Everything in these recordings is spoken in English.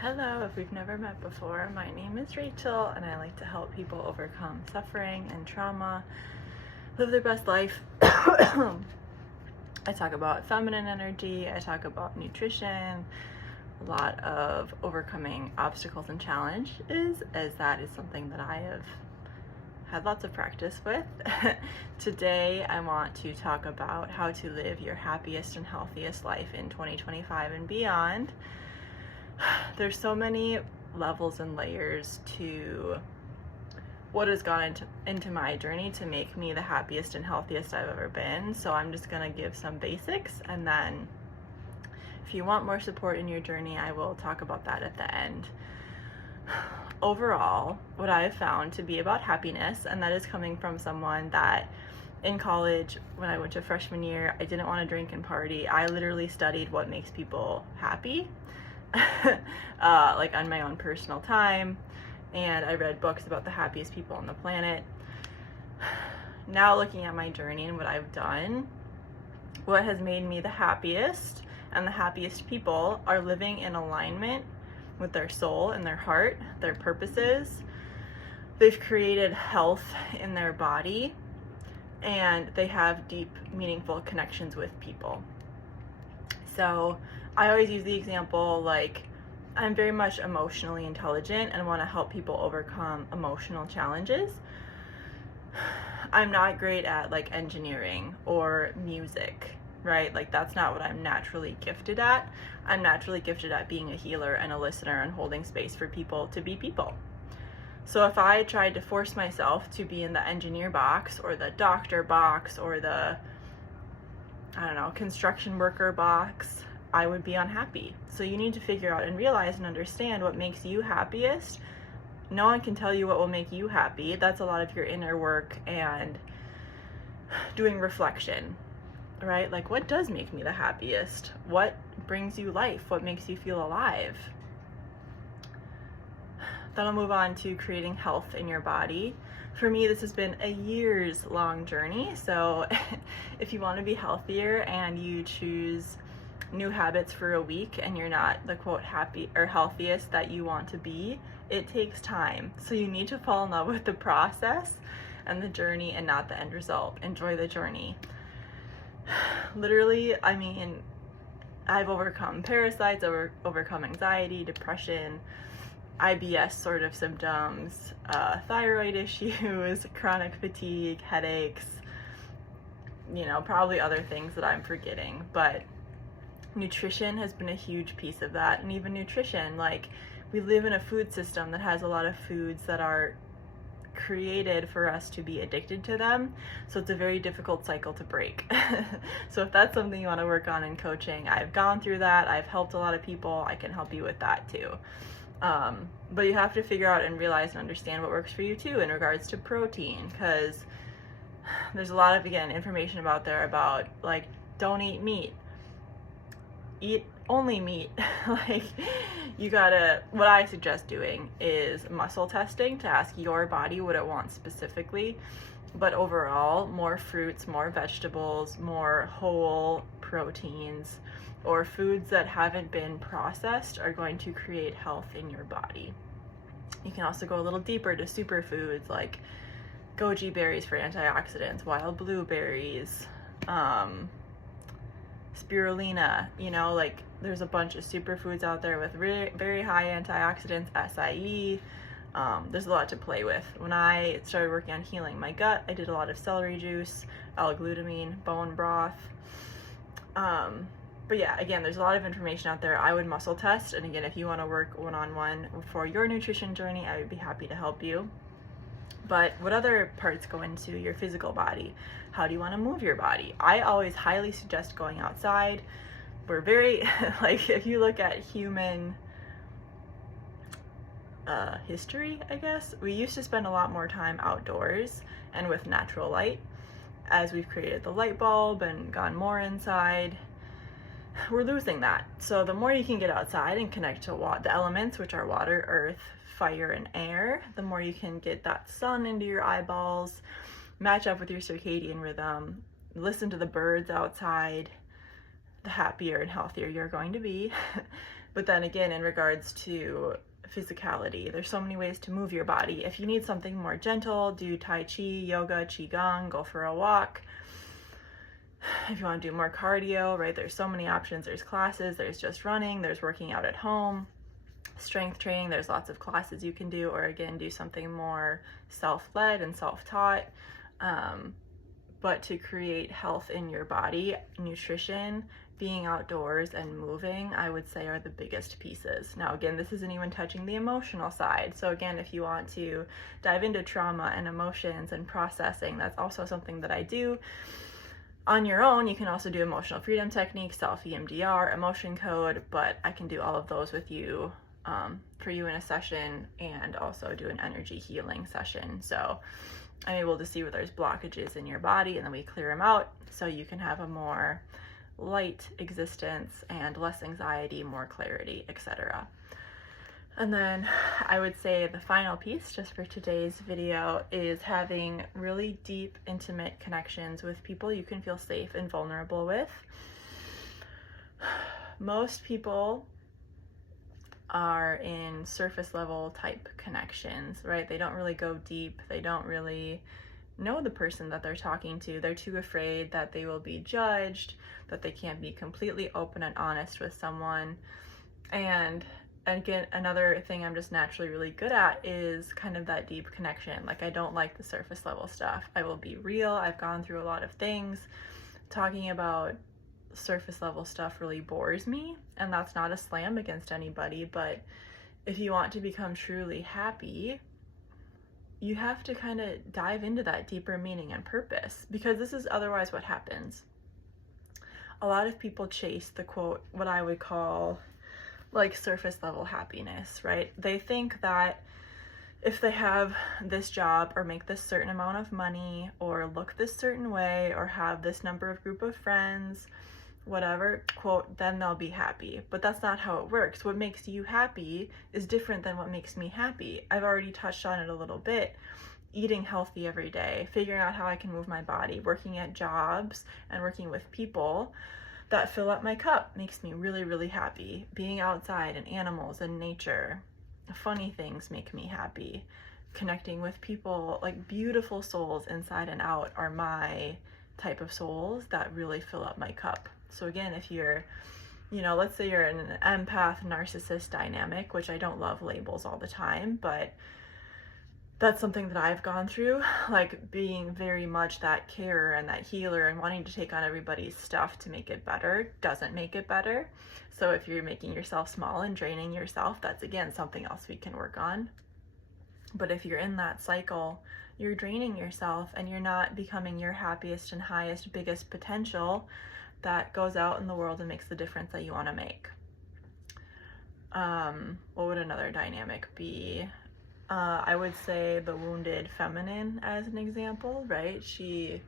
Hello, if we've never met before, my name is Rachel and I like to help people overcome suffering and trauma, live their best life. I talk about feminine energy, I talk about nutrition, a lot of overcoming obstacles and challenges, as that is something that I have had lots of practice with. Today I want to talk about how to live your happiest and healthiest life in 2025 and beyond. There's so many levels and layers to what has gone into my journey to make me the happiest and healthiest I've ever been. So I'm just gonna give some basics, and then if you want more support in your journey, I will talk about that at the end. Overall, what I have found to be about happiness, and that is coming from someone that in college, when I went to freshman year, I didn't want to drink and party. I literally studied what makes people happy. Like on my own personal time, and I read books about the happiest people on the planet. Now looking at my journey and what I've done, what has made me the happiest and the happiest people are living in alignment with their soul and their heart, their purposes. They've created health in their body, and they have deep, meaningful connections with people. So I always use the example, like, I'm very much emotionally intelligent and want to help people overcome emotional challenges. I'm not great at like engineering or music, right? Like that's not what I'm naturally gifted at. I'm naturally gifted at being a healer and a listener and holding space for people to be people. So if I tried to force myself to be in the engineer box or the doctor box or the, I don't know, construction worker box, I would be unhappy. So you need to figure out and realize and understand what makes you happiest. No one can tell you what will make you happy. That's a lot of your inner work and doing reflection, right? Like, what does make me the happiest? What brings you life? What makes you feel alive? Then I'll move on to creating health in your body. For me, this has been a years-long journey. So if you want to be healthier and you choose new habits for a week and you're not the quote happy or healthiest that you want to be, it takes time. So you need to fall in love with the process and the journey and not the end result. Enjoy the journey. Literally, I mean, I've overcome parasites, overcome anxiety, depression, IBS sort of symptoms, thyroid issues, chronic fatigue, headaches, probably other things that I'm forgetting, but nutrition has been a huge piece of that. And even nutrition, like, we live in a food system that has a lot of foods that are created for us to be addicted to them. So it's a very difficult cycle to break. So if that's something you want to work on in coaching, I've gone through that. I've helped a lot of people. I can help you with that too. But you have to figure out and realize and understand what works for you too in regards to protein, because there's a lot of, again, information about there about like, don't eat meat. Eat only meat. Like, you gotta, what I suggest doing is muscle testing to ask your body what it wants specifically. But overall, more fruits, more vegetables, more whole proteins, or foods that haven't been processed are going to create health in your body. You can also go a little deeper to superfoods like goji berries for antioxidants, wild blueberries, spirulina, like there's a bunch of superfoods out there with very high antioxidants, acai. There's a lot to play with. When I started working on healing my gut, I did a lot of celery juice, L-glutamine, bone broth. But yeah, again, there's a lot of information out there. I would muscle test. And again, if you want to work one-on-one for your nutrition journey, I would be happy to help you. But what other parts go into your physical body? How do you want to move your body? I always highly suggest going outside. We're very, like, if you look at human history, I guess, we used to spend a lot more time outdoors and with natural light. As we've created the light bulb and gone more inside, we're losing that. So the more you can get outside and connect to the elements, which are water, earth, fire, and air, the more you can get that sun into your eyeballs, match up with your circadian rhythm, listen to the birds outside, the happier and healthier you're going to be. But then again, in regards to physicality, there's so many ways to move your body. If you need something more gentle, do Tai Chi, yoga, Qigong, go for a walk. If you want to do more cardio, right, there's so many options. There's classes, there's just running, there's working out at home, strength training, there's lots of classes you can do, or again, do something more self-led and self-taught. But to create health in your body, nutrition, being outdoors and moving, I would say are the biggest pieces. Now, again, this isn't even touching the emotional side. So again, if you want to dive into trauma and emotions and processing, that's also something that I do. On your own, you can also do emotional freedom techniques, self-EMDR, emotion code, but I can do all of those with you, for you in a session, and also do an energy healing session. So I'm able to see where there's blockages in your body, and then we clear them out so you can have a more light existence and less anxiety, more clarity, etc. And then I would say the final piece, just for today's video, is having really deep, intimate connections with people you can feel safe and vulnerable with. Most people are in surface level type connections, right? They don't really go deep. They don't really know the person that they're talking to. They're too afraid that they will be judged, that they can't be completely open and honest with someone. And again, another thing I'm just naturally really good at is kind of that deep connection. Like, I don't like the surface level stuff. I will be real. I've gone through a lot of things. Talking about surface level stuff really bores me, and that's not a slam against anybody, but if you want to become truly happy, you have to kind of dive into that deeper meaning and purpose, because this is otherwise what happens. A lot of people chase the quote, what I would call like surface level happiness, right? They think that if they have this job or make this certain amount of money or look this certain way or have this number of group of friends, whatever, quote, then they'll be happy. But that's not how it works. What makes you happy is different than what makes me happy. I've already touched on it a little bit. Eating healthy every day, figuring out how I can move my body, working at jobs and working with people that fill up my cup makes me really, really happy. Being outside and animals and nature, funny things make me happy. Connecting with people, like beautiful souls inside and out, are my type of souls that really fill up my cup. So again, if you're, let's say you're in an empath narcissist dynamic, which I don't love labels all the time, but that's something that I've gone through, like being very much that carer and that healer and wanting to take on everybody's stuff to make it better doesn't make it better. So if you're making yourself small and draining yourself, that's again something else we can work on. But if you're in that cycle, you're draining yourself and you're not becoming your happiest and highest, biggest potential that goes out in the world and makes the difference that you want to make. What would another dynamic be? I would say the wounded feminine as an example, right? Sorry,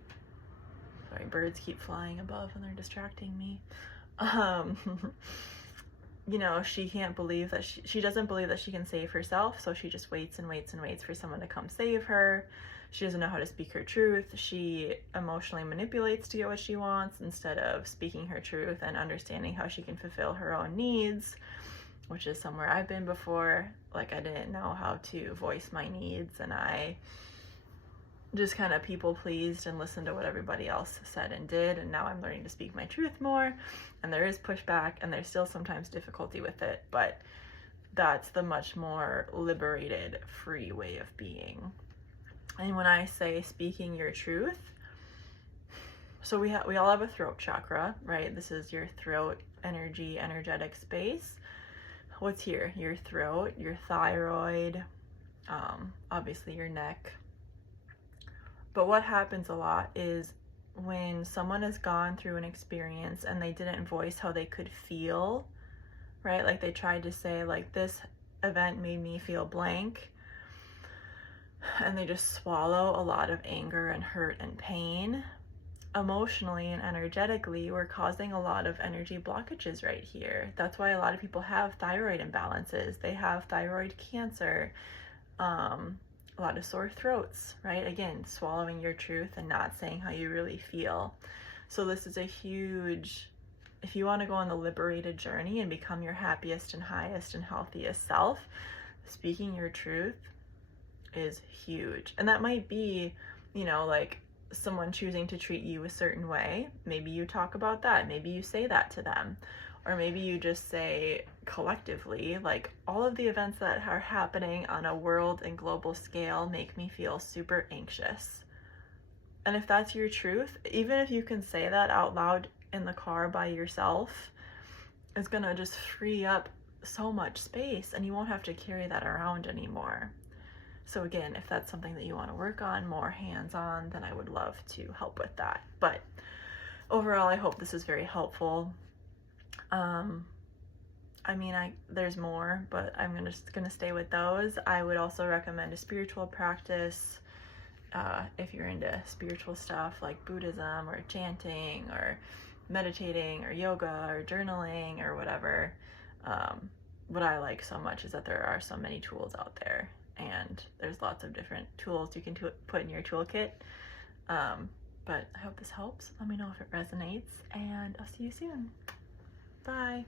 birds keep flying above and they're distracting me. She can't believe that she doesn't believe that she can save herself, so she just waits and waits and waits for someone to come save her. She doesn't know how to speak her truth. She emotionally manipulates to get what she wants instead of speaking her truth and understanding how she can fulfill her own needs, which is somewhere I've been before. Like, I didn't know how to voice my needs, and I just kind of people pleased and listened to what everybody else said and did, and now I'm learning to speak my truth more, and there is pushback and there's still sometimes difficulty with it, but that's the much more liberated, free way of being. And when I say speaking your truth, so we all have a throat chakra, right? This is your throat energetic space. What's here? Your throat, your thyroid, obviously your neck. But what happens a lot is when someone has gone through an experience and they didn't voice how they could feel, right? Like they tried to say, like, this event made me feel blank, and they just swallow a lot of anger and hurt and pain. Emotionally and energetically, we're causing a lot of energy blockages right here. That's why a lot of people have thyroid imbalances. They have thyroid cancer, a lot of sore throats, right? Again, swallowing your truth and not saying how you really feel. So this is a huge if you want to go on the liberated journey and become your happiest and highest and healthiest self, speaking your truth is huge. And that might be, you know, like someone choosing to treat you a certain way. Maybe you talk about that. Maybe you say that to them. Or maybe you just say collectively, like, all of the events that are happening on a world and global scale make me feel super anxious. And if that's your truth, even if you can say that out loud in the car by yourself, it's gonna just free up so much space and you won't have to carry that around anymore. So again, if that's something that you want to work on more hands-on, then I would love to help with that. But overall, I hope this is very helpful. I mean, there's more, but I'm just gonna stay with those. I would also recommend a spiritual practice if you're into spiritual stuff like Buddhism or chanting or meditating or yoga or journaling or whatever. What I like so much is that there are so many tools out there, and there's lots of different tools you can put in your toolkit. But I hope this helps. Let me know if it resonates, and I'll see you soon. Bye.